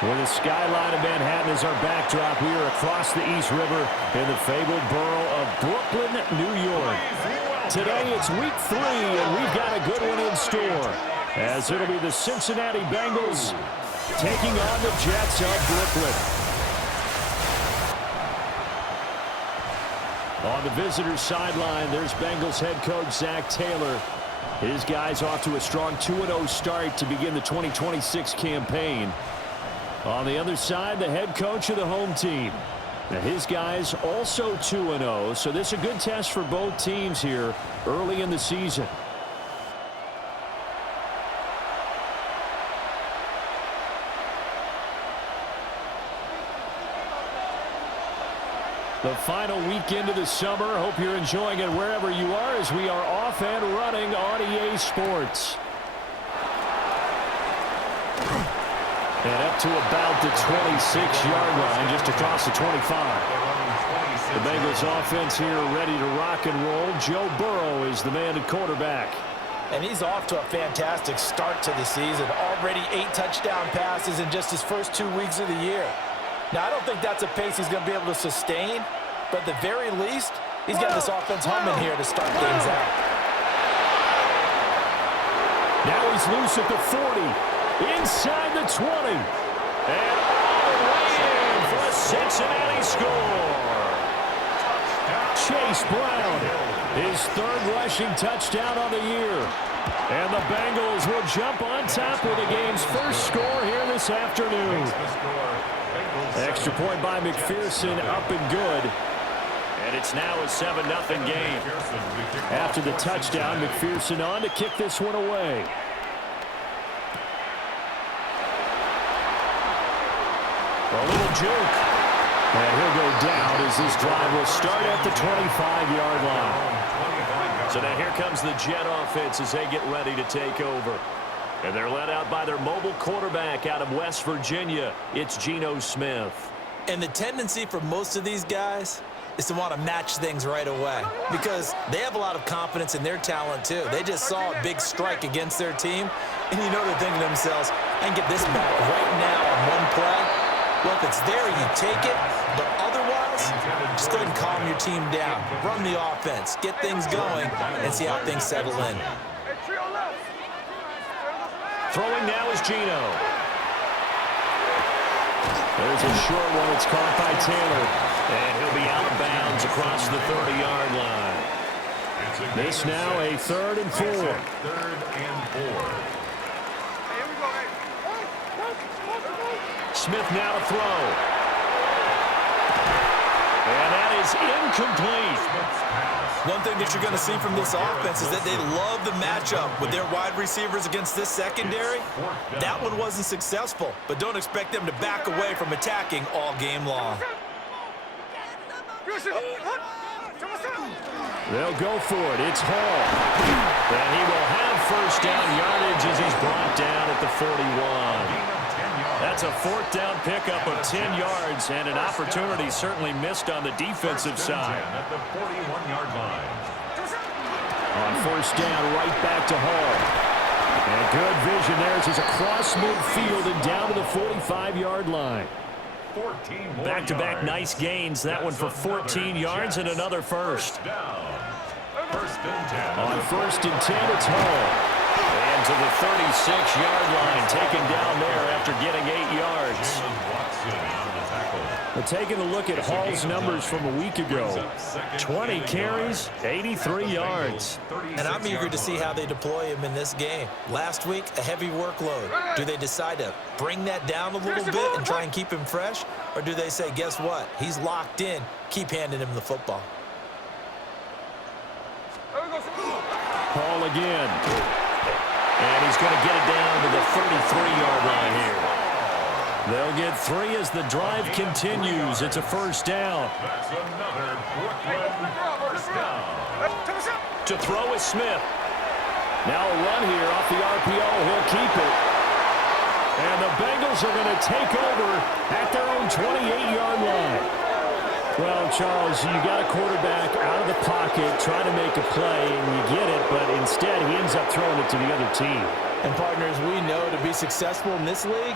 With the skyline of Manhattan as our backdrop, we are across the East River in the fabled borough of Brooklyn, New York. Today it's week 3, and we've got a good one in store, as it'll be the Cincinnati Bengals taking on the Jets of Brooklyn. On the visitors' sideline, there's Bengals head coach Zach Taylor. His guys off to a strong 2-0 start to begin the 2026 campaign. On the other side, the head coach of the home team. Now his guys also 2-0, so this is a good test for both teams here early in the season. The final weekend of the summer. Hope you're enjoying it wherever you are as we are off and running on EA Sports. And up to about the 26-yard line, just across the 25. The Bengals offense here ready to rock and roll. Joe Burrow is the man at quarterback. And he's off to a fantastic start to the season. Already 8 touchdown passes in just his first 2 weeks of the year. Now, I don't think that's a pace he's going to be able to sustain, but at the very least, he's got this offense humming here to start things out. Now he's loose at the 40. Inside the 20. And all the way in for a Cincinnati score. Chase Brown, his 3rd rushing touchdown on the year. And the Bengals will jump on top with the game's first score here this afternoon. Extra point by McPherson, up and good. And it's now a 7-0 game. After the touchdown, McPherson on to kick this one away. A little juke. And he'll go down as this drive will start at the 25-yard line. So now here comes the Jet offense as they get ready to take over. And they're led out by their mobile quarterback out of West Virginia. It's Geno Smith. And the tendency for most of these guys is to want to match things right away because they have a lot of confidence in their talent too. They just saw a big strike against their team, and you know they're thinking to themselves, I can get this back right now on one play. Well, if it's there, you take it, but otherwise, just go ahead and calm your team down. Run the offense, get things going, and see how things settle in. Throwing now is Geno. There's a short one. It's caught by Taylor. And he'll be out of bounds across the 30-yard line. This now a 3rd and 4. 3rd and 4. Smith now to throw. And that is incomplete. One thing that you're going to see from this offense is that they love the matchup with their wide receivers against this secondary. That one wasn't successful, but don't expect them to back away from attacking all game long. They'll go for it. It's Hall. And he will have first down yardage as he's brought down at the 41. That's a 4th down pickup of 10 yards and an opportunity certainly missed on the defensive side. At the 41-yard line. On 1st down, right back to Hall. And good vision there as he's across midfield and down to the 45-yard line. Back-to-back nice gains. That one for 14 yards and another first. First and 10. On 1st and 10, it's Hall. And to the 36-yard line, taken down there after getting 8 yards. But taking a look at Hall's numbers from a week ago, 20 carries, 83 yards. And I'm eager to see how they deploy him in this game. Last week, a heavy workload. Do they decide to bring that down a little bit and try and keep him fresh? Or do they say, guess what? He's locked in. Keep handing him the football. Hall again. And he's going to get it down to the 33-yard line here. They'll get 3 as the drive continues. It's a first down. That's another Brooklyn first down. To throw is Smith. Now a run here off the RPO. He'll keep it. And the Bengals are going to take over at their own 28-yard line. Well, Charles, you got a quarterback out of the pocket trying to make a play, and you get it, but instead he ends up throwing it to the other team. And partners, we know to be successful in this league,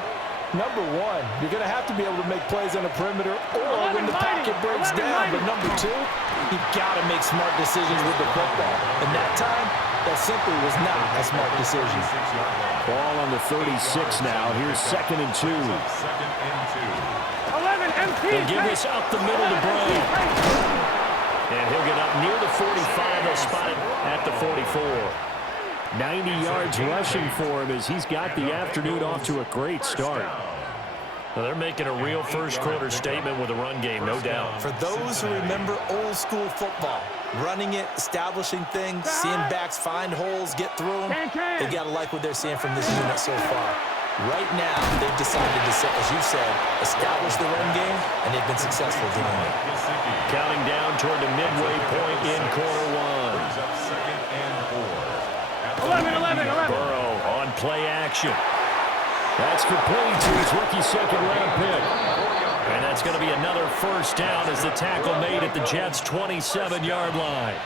Number one, you're going to have to be able to make plays on the perimeter or when the pocket breaks down. But number two, you've got to make smart decisions with the football. And that time, that simply was not a smart decision. Ball on the 36 now. Here's 2nd and 2. They'll give this up the middle to Brown. And he'll get up near the 45. They'll spot it at the 44. 90 yards rushing for him as he's got the afternoon off to a great start. Well, they're making a real first-quarter statement with a run game, no doubt. For those who remember old-school football, running it, establishing things, seeing backs find holes, get through them, they got to like what they're seeing from this unit so far. Right now, they've decided to, as you said, establish the run game, and they've been successful doing it. Counting down toward the midway point in quarter one. 11. Burrow on play action. That's complete to his rookie second-round pick. And that's going to be another first down as the tackle made at the Jets' 27-yard line.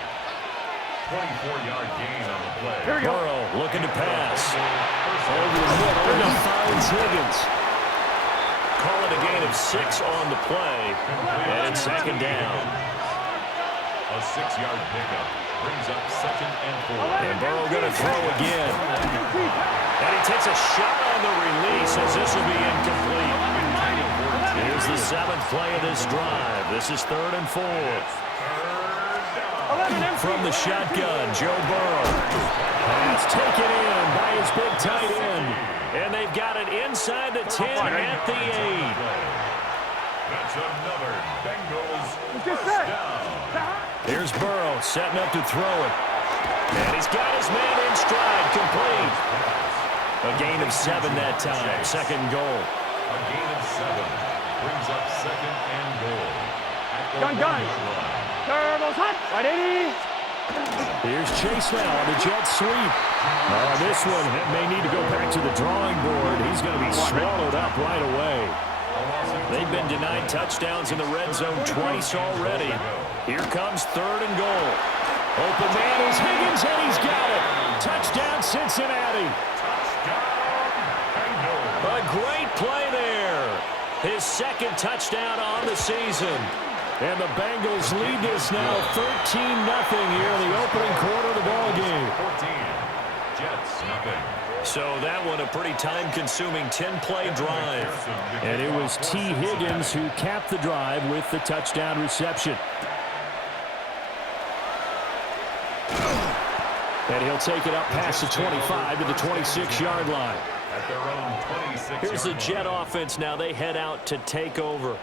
24-yard gain on the play. Burrow looking to pass. Over the middle, and finds Higgins. Call it a gain of 6 on the play. And it's second down. A 6-yard pickup brings up 2nd and 4. And Burrow going to throw again. And he takes a shot on the release as this will be incomplete. Here's the 7th play of this drive. This is 3rd and 4. From the shotgun, Joe Burrow. That's taken in by his big tight end. And they've got it inside the 10 at the 8. That's another Bengals first down. Here's Burrow setting up to throw it. And he's got his man in stride, complete. A gain of 7 that time, 2nd and goal. A gain of 7 brings up 2nd and goal. Gun. Turbo's hot. Ready? Here's Chase now on the jet sweep. This one may need to go back to the drawing board. He's going to be swallowed up right away. They've been denied touchdowns in the red zone twice already. Here comes 3rd and goal. Open man is Higgins, and he's got it. Touchdown, Cincinnati. A great play there. His 2nd touchdown on the season. And the Bengals lead this now 13-0 here in the opening quarter of the ball game. 14. Jets, nothing. So that one a pretty time-consuming 10-play drive. And it was T. Higgins who capped the drive with the touchdown reception. And he'll take it up past the 25 to the 26-yard line. At their own 26. Here's the Jet offense now. They head out to take over.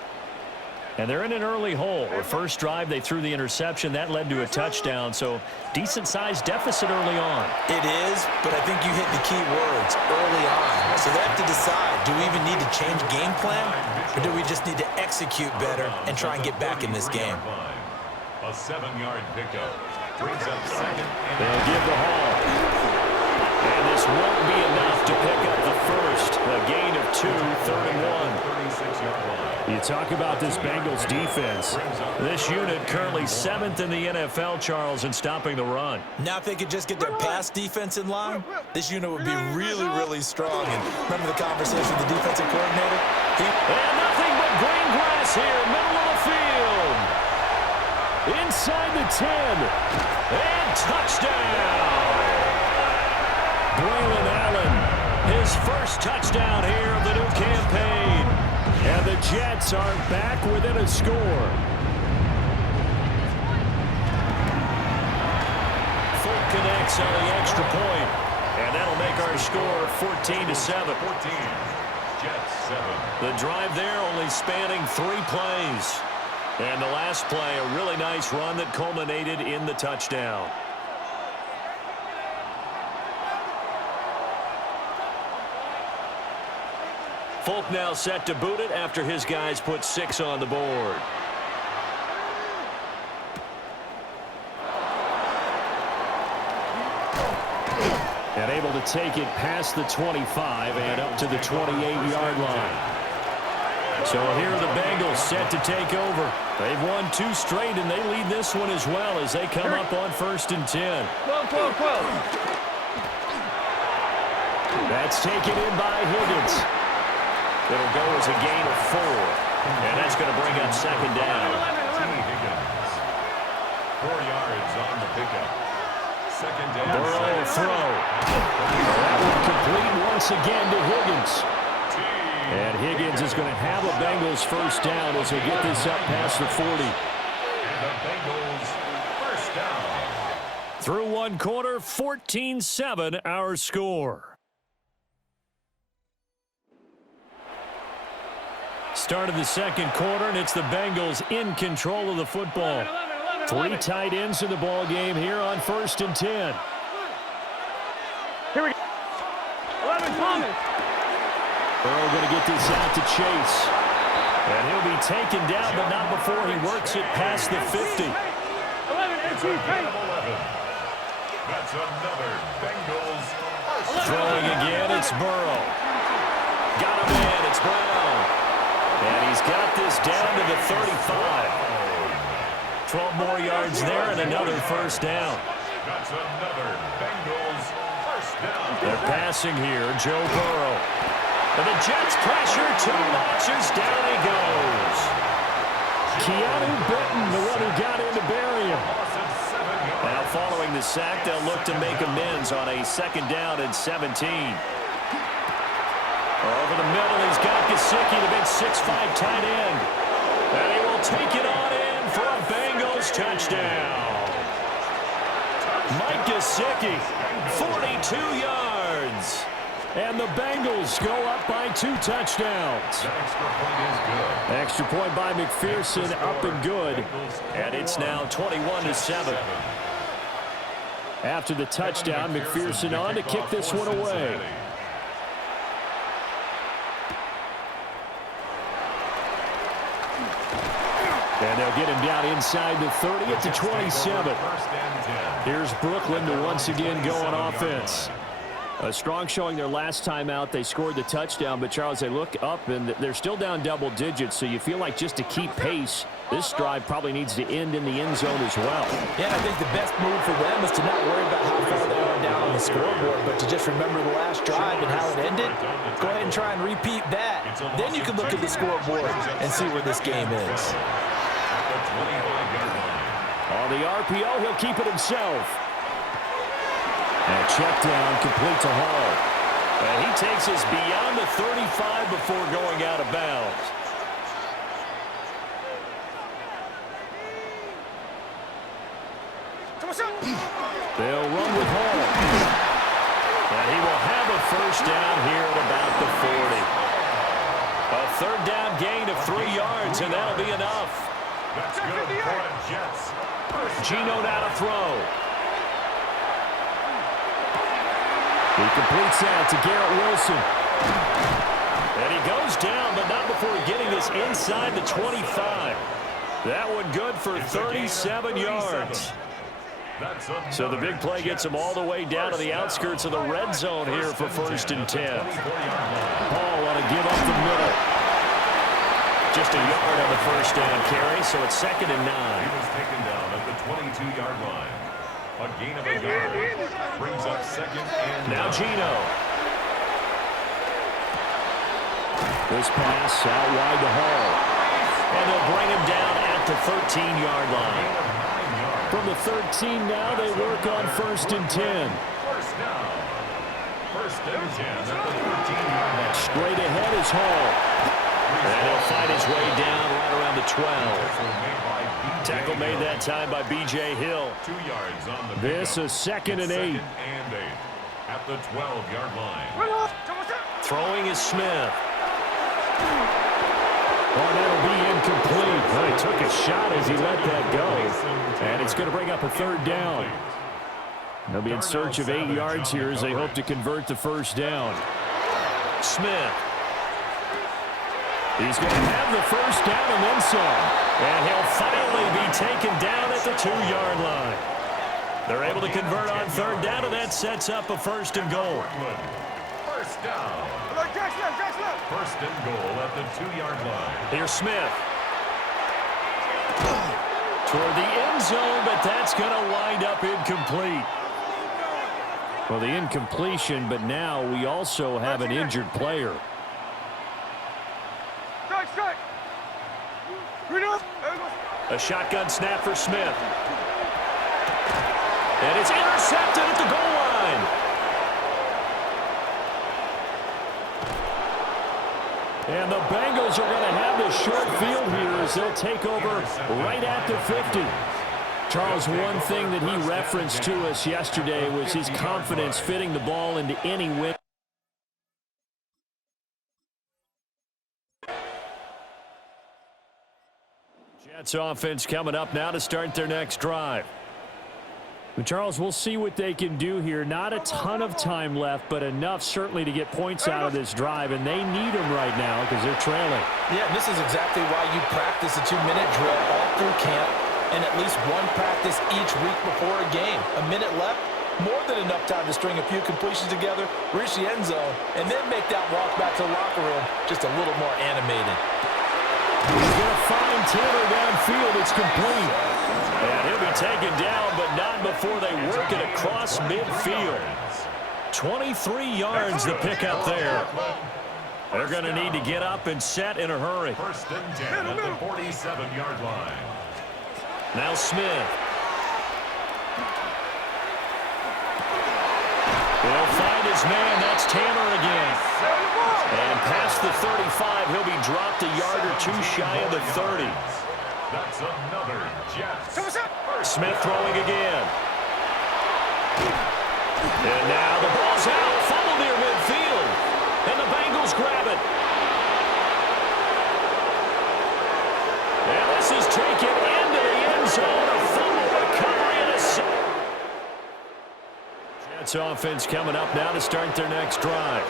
And they're in an early hole. The first drive, they threw the interception. That led to a touchdown, so decent-sized deficit early on. It is, but I think you hit the key words early on. So they have to decide, do we even need to change game plan, or do we just need to execute better and try and get back in this game? A 7-yard pickup brings up 2nd and They'll give the haul. And this won't be enough to pick up the first. A gain of 2, 3rd and 1. 36-yard line. You talk about this Bengals defense. This unit currently 7th in the NFL, Charles, in stopping the run. Now if they could just get their pass defense in line, this unit would be really, really strong. And remember the conversation with the defensive coordinator? And nothing but green grass here, middle of the field. Inside the 10. And touchdown. Braylon Allen, his first touchdown here of the new campaign. And the Jets are back within a score. Folk connects on the extra point, and that'll make our score 14-7. 14. Jets 7. The drive there only spanning 3 plays. And the last play, a really nice run that culminated in the touchdown. Folk now set to boot it after his guys put 6 on the board. And able to take it past the 25 and up to the 28-yard line. So here are the Bengals set to take over. They've won 2 straight, and they lead this one as well as they come up on 1st and 10. That's taken in by Higgins. It'll go as a gain of 4. And that's going to bring up second down. 4 yards on the pickup. Second down. Burrow will throw. That one complete once again to Higgins. And Higgins is going to have a Bengals first down as they get this up past the 40. And the Bengals first down. Through one quarter, 14-7 our score. Start of the second quarter, and it's the Bengals in control of the football. 3 tight ends in the ball game here on 1st and 10. Here we go. 11, Thomas. Burrow going to get this out to Chase. And he'll be taken down, but not before he works it past the 50. 11, It's a gain of 11. That's another Bengals first. Throwing again, it's Burrow. Got him in, it's Brown. And he's got this down to the 35. 12 more yards there and another first down. That's another Bengals first down. They're passing here, Joe Burrow. And the Jets pressure, 2 notches, down he goes. Keanu Benton, the one who got in to bury him. Now following the sack, they'll look to make amends on a second down and 17. Over the middle, he's got Gesicki, the big 6'5" tight end. And he will take it on in for a Bengals touchdown. Mike Gesicki, 42 yards. And the Bengals go up by 2 touchdowns. The extra point is good. Extra point by McPherson, up and good. And it's now 21-7. After the touchdown, McPherson on to kick this one away. And they'll get him down inside the 30 at the 27. Here's Brooklyn to once again go on offense. A strong showing their last time out. They scored the touchdown, but Charles, they look up and they're still down double digits, so you feel like just to keep pace, this drive probably needs to end in the end zone as well. Yeah, I think the best move for them is to not worry about how far they are down on the scoreboard, but to just remember the last drive and how it ended. Go ahead and try and repeat that. Then you can look at the scoreboard and see where this game is. On the RPO, he'll keep it himself. And check down, complete to Hall. And he takes us beyond the 35 before going out of bounds. They'll run with Hall. And he will have a first down here at about the 40. A third down gain of 3 yards, and that'll be enough. That's good for the Jets. Geno now to throw. He completes that to Garrett Wilson. And he goes down, but not before getting this inside the 25. That one good for 37 yards. So the big play gets him all the way down to the outskirts of the red zone here for 1st and 10. Hall want to give up the middle. Just a yard on the first down carry, so it's 2nd and 9. He was taken down at the 22-yard line. A gain of a yard brings up 2nd and 9. Now Geno. This pass out wide to Hall. And they'll bring him down at the 13-yard line. From the 13 now, they work on 1st and 10. First down. 1st and 10 at the 13-yard line. Straight ahead is Hall. And he'll find his way down right around the 12. Tackle made that time by B.J. Hill. 2 yards on the This is 2nd and 8. 2nd and 8 at the 12-yard line. Throwing is Smith. Oh, that'll be incomplete. Well, he took a shot as he let that go. And it's going to bring up a 3rd down. They'll be in search of 8 yards here as they hope to convert the first down. Smith. He's going to have the first down and then some. And he'll finally be taken down at the 2-yard line. They're able to convert on 3rd down, and that sets up a 1st and goal. First down. 1st and goal at the 2-yard line. Here's Smith. Toward the end zone, but that's going to wind up incomplete. Well, the incompletion, but now we also have an injured player. A shotgun snap for Smith. And it's intercepted at the goal line. And the Bengals are going to have the short field here as they'll take over right at the 50. Charles, one thing that he referenced to us yesterday was his confidence fitting the ball into any win. Jets offense coming up now to start their next drive. But Charles, we'll see what they can do here. Not a ton of time left, but enough certainly to get points out of this drive, and they need them right now because they're trailing. Yeah, this is exactly why you practice a 2-minute drill all through camp and at least one practice each week before a game. A minute left, more than enough time to string a few completions together, reach the end zone, and then make that walk back to the locker room just a little more animated. He's going to find Taylor downfield. It's complete. And he'll be taken down, but not before they work it across midfield. 23 yards to pick up there. They're going to need to get up and set in a hurry. First and 10 at the 47-yard line. Now Smith. He'll find his man. That's Taylor again. And past the 35, he'll be dropped a yard or two shy of the 30. That's another Jets. Smith throwing again. And now the ball's out. Fumble near midfield. And the Bengals grab it. And this is taken into the end zone. A fumble recovery and a sack. Jets offense coming up now to start their next drive.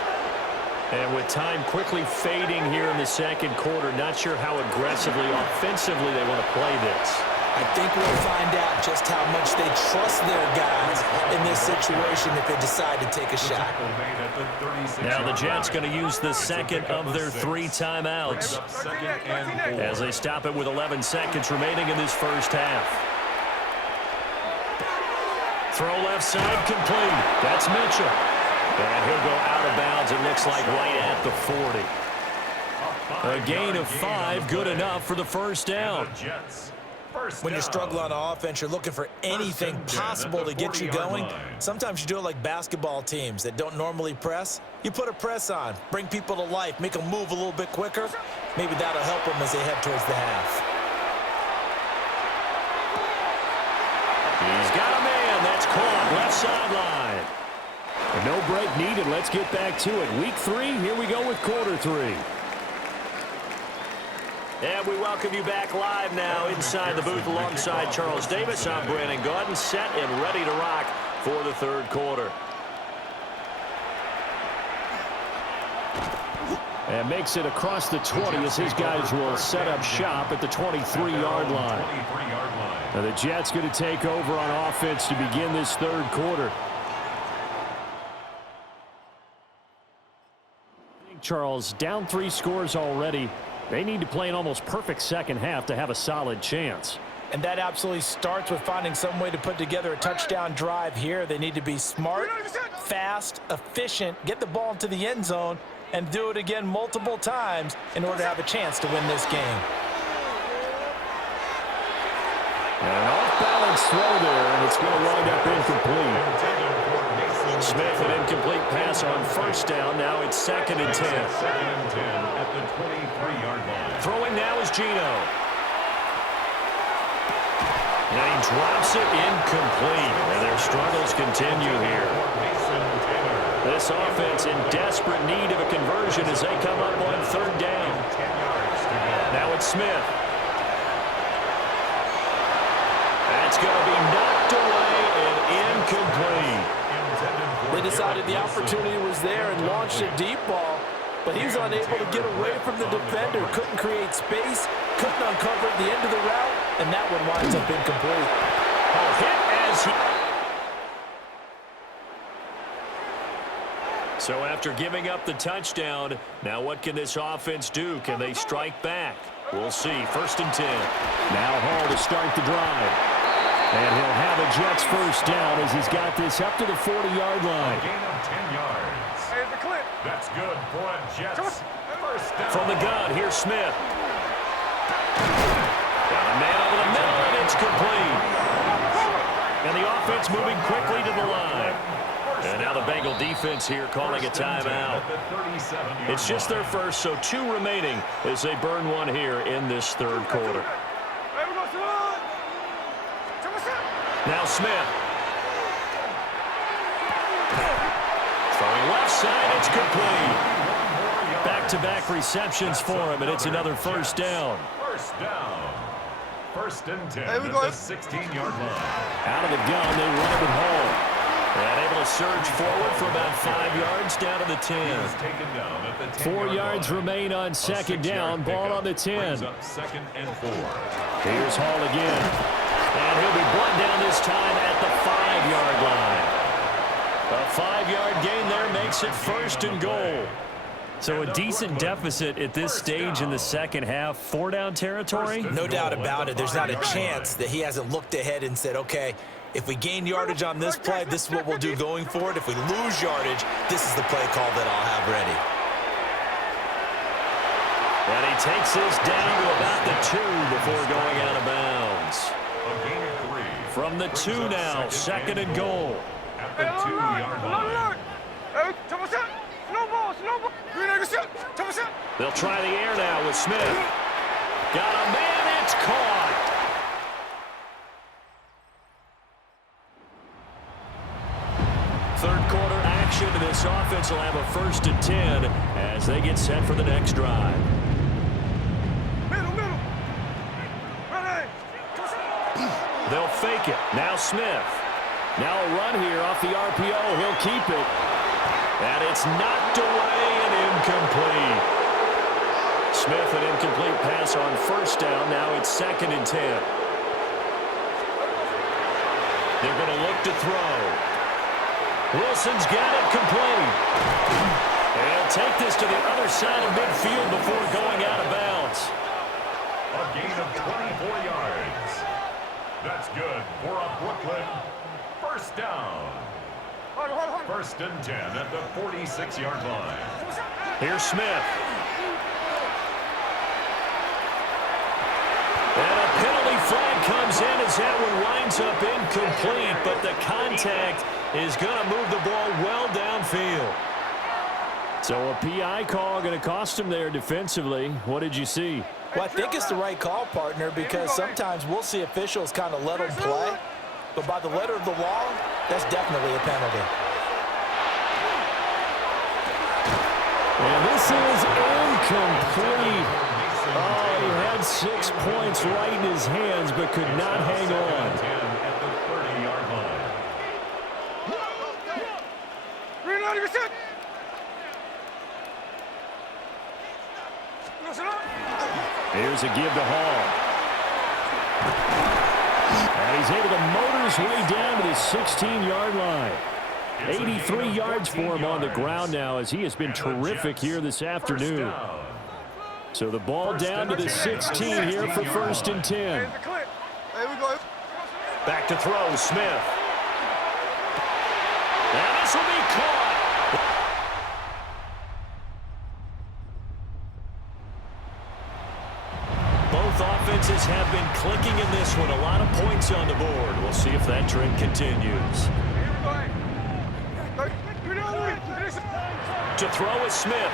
And with time quickly fading here in the second quarter, not sure how aggressively, offensively they want to play this. I think we'll find out just how much they trust their guys in this situation if they decide to take a shot. Now the Jets going to use the second of their 3 timeouts as they stop it with 11 seconds remaining in this first half. Throw left side complete. That's Mitchell. And he'll go out of bounds, it looks like, right at the 40. A gain of 5, good enough for the first down. When you're struggling on offense, you're looking for anything possible to get you going. Sometimes you do it like basketball teams that don't normally press. You put a press on, bring people to life, make them move a little bit quicker. Maybe that'll help them as they head towards the half. He's got a man. That's caught left sideline. No break needed. Let's get back to it. Week 3, here we go with quarter 3. And we welcome you back live now inside the booth alongside Charles Davis. I'm Brandon Gaudin, set and ready to rock for the third quarter. And makes it across the 20 as his guys will set up shop at the 23-yard line. Now the Jets going to take over on offense to begin this third quarter. Charles, down 3 scores already. They need to play an almost perfect second half to have a solid chance. And that absolutely starts with finding some way to put together a touchdown drive here. They need to be smart, fast, efficient, get the ball into the end zone, and do it again multiple times in order to have a chance to win this game. And an off-balance throw there, and it's going to wind up incomplete. Smith, an incomplete pass on first down. Now it's 2nd and 10. 2nd and 10 at the 23-yard line. Throwing now is Gino. And he drops it incomplete. And their struggles continue here. This offense in desperate need of a conversion as they come up on 3rd down. Now it's Smith. That's going to be knocked away and incomplete. They decided the opportunity was there and launched a deep ball, but he was unable to get away from the defender, couldn't create space, couldn't uncover at the end of the route, and that one winds up incomplete. Hit as he... So after giving up the touchdown, now what can this offense do? Can they strike back? We'll see. 1st and 10. Now Hall to start the drive. And he'll have a Jets first down as he's got this up to the 40-yard line. A gain of 10 yards. Here's the clip. That's good for a Jets first down. From the gun, here's Smith. Clock's moving quickly to the line. And now the Bengal defense here calling a timeout. It's just their first, so 2 remaining as they burn one here in this third quarter. Now Smith. Throwing left side, it's complete. Back-to-back receptions for him, and it's another first down. First down. First and 10 at the 16-yard line. Out of the gun, they run it home. And able to surge forward for about 5 yards down to the 10. 4 yards remain on second down. Ball on the 10. Second and 4. Here's Hall again. And he'll be brought down this time at the 5-yard line. A 5-yard gain there makes it first and goal. So a decent deficit at this stage in the second half. 4-down territory? No doubt about it. There's not a chance that he hasn't looked ahead and said, okay, if we gain yardage on this play, this is what we'll do going forward. If we lose yardage, this is the play call that I'll have ready. And he takes this down to about the 2 before going out of bounds. From the 2 now, second and goal. At the 2-yard line. They'll try the air now with Smith. Got a man, it's caught. Third quarter action, and this offense will have a first and 10 as they get set for the next drive. They'll fake it. Now Smith. Now a run here off the RPO. He'll keep it. And it's knocked away and incomplete. Smith, an incomplete pass on first down. Now it's second and 10. They're going to look to throw. Wilson's got it complete. And he'll take this to the other side of midfield before going out of bounds. A gain of 24 yards. That's good for a Brooklyn first down. First and 10 at the 46-yard line. Here's Smith. And a penalty flag comes in as that one winds up incomplete, but the contact is going to move the ball well downfield. So a PI call going to cost him there defensively. What did you see? Well, I think it's the right call, partner, because sometimes we'll see officials kind of let them play, but by the letter of the law, that's definitely a penalty. And this is incomplete. Oh, he had 6 points right in his hands, but could not hang on. At the 30-yard line. Here's a give to Hall. And he's able to motor his way down to the 16-yard line. 83 yards for him on the ground now as he has been terrific here this afternoon. So the ball down to the 16 here for first and 10. Back to throw, Smith. And this will be caught. Both offenses have been clicking in this one. A lot of points on the board. We'll see if that trend continues. To throw is Smith.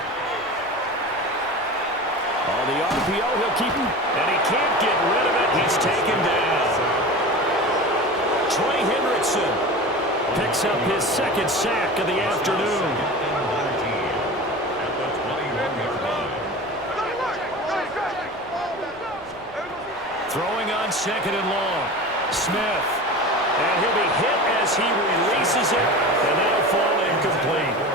On the RPO, he'll keep him. And he can't get rid of it. He's taken down. Trey Hendrickson picks up his second sack of the afternoon. Throwing on second and long. Smith. And he'll be hit as he releases it. And that'll fall incomplete.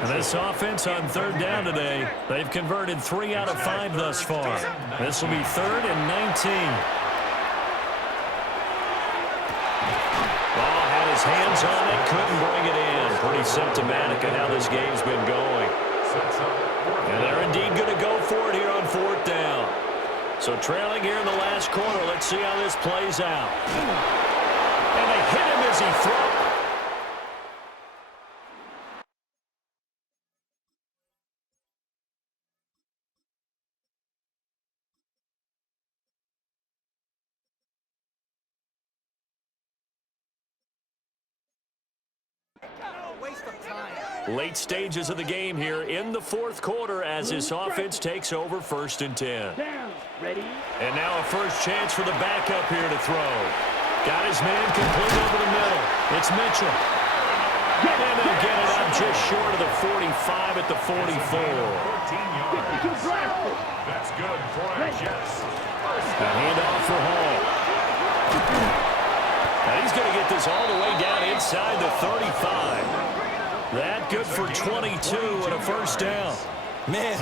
And this offense on third down today, they've converted 3 out of 5 thus far. This will be third and 19. Ball had his hands on it, couldn't bring it in. Pretty symptomatic of how this game's been going. And they're indeed going to go for it here on fourth down. So trailing here in the last quarter, let's see how this plays out. And they hit him as he throws. Late stages of the game here in the fourth quarter as this offense takes over 1st and 10. Down. Ready? And now a first chance for the backup here to throw. Got his man complete over the middle. It's Mitchell. And they'll get it up just short of the 45 at the 44. 14 yards. That's good for our Jets. A handoff for Hall. Now he's going to get this all the way down inside the 35. That good for 22 and a first down. Man,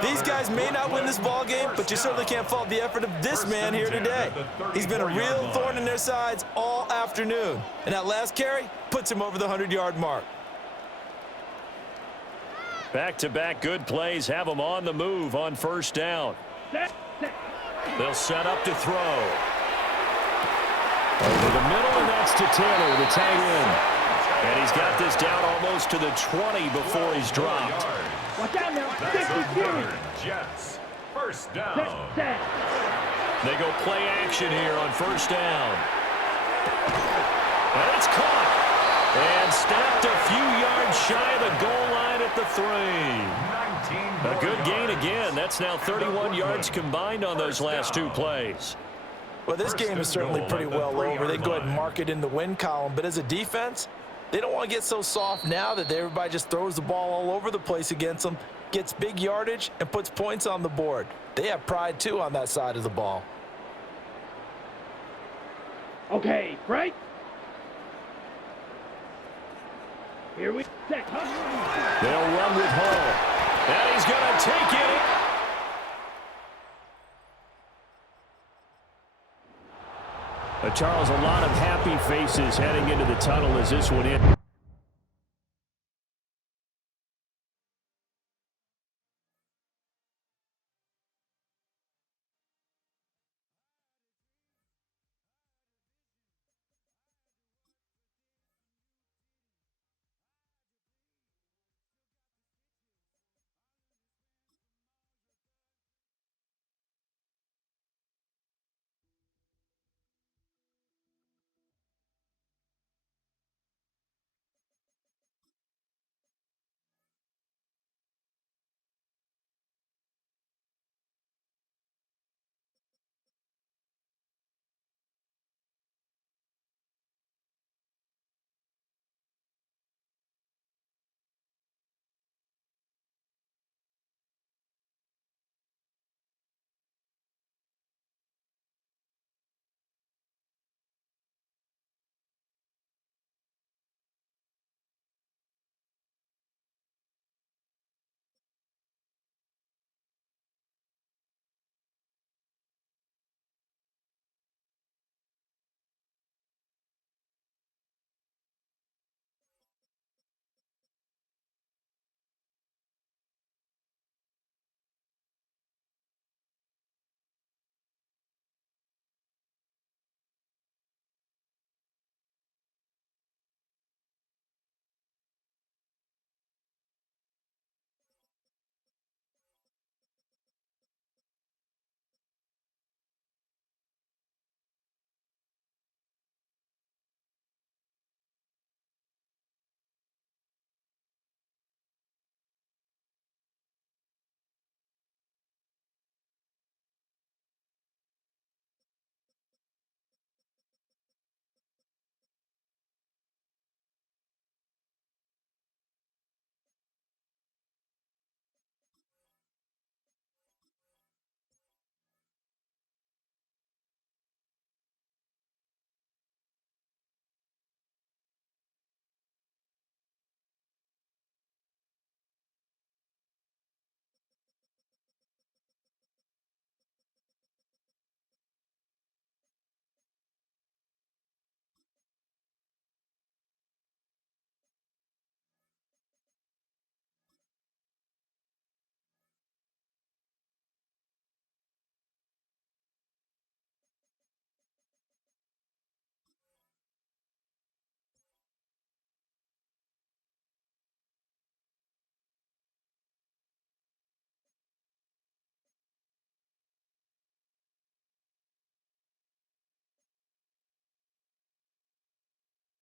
these guys may not win this ball game, but you certainly can't fault the effort of this man here today. He's been a real thorn in their sides all afternoon. And that last carry puts him over the 100-yard mark. Back-to-back good plays have them on the move on first down. They'll set up to throw. Over the middle, and that's to Taylor, the tight end. And he's got this down almost to the 20 before he's dropped. Watch out now. That's a third. Jets. First down. They go play action here on first down. And it's caught. And snapped a few yards shy of the goal line at the 3. A good gain again. That's now 31 yards combined on those last two plays. Well, this game is certainly pretty well over. They go ahead and mark it in the win column. But as a defense, they don't want to get so soft now that everybody just throws the ball all over the place against them, gets big yardage, and puts points on the board. They have pride, too, on that side of the ball. Okay, right? Here we set. They'll run with Hall. And he's going to take it. Charles, a lot of happy faces heading into the tunnel as this one ends.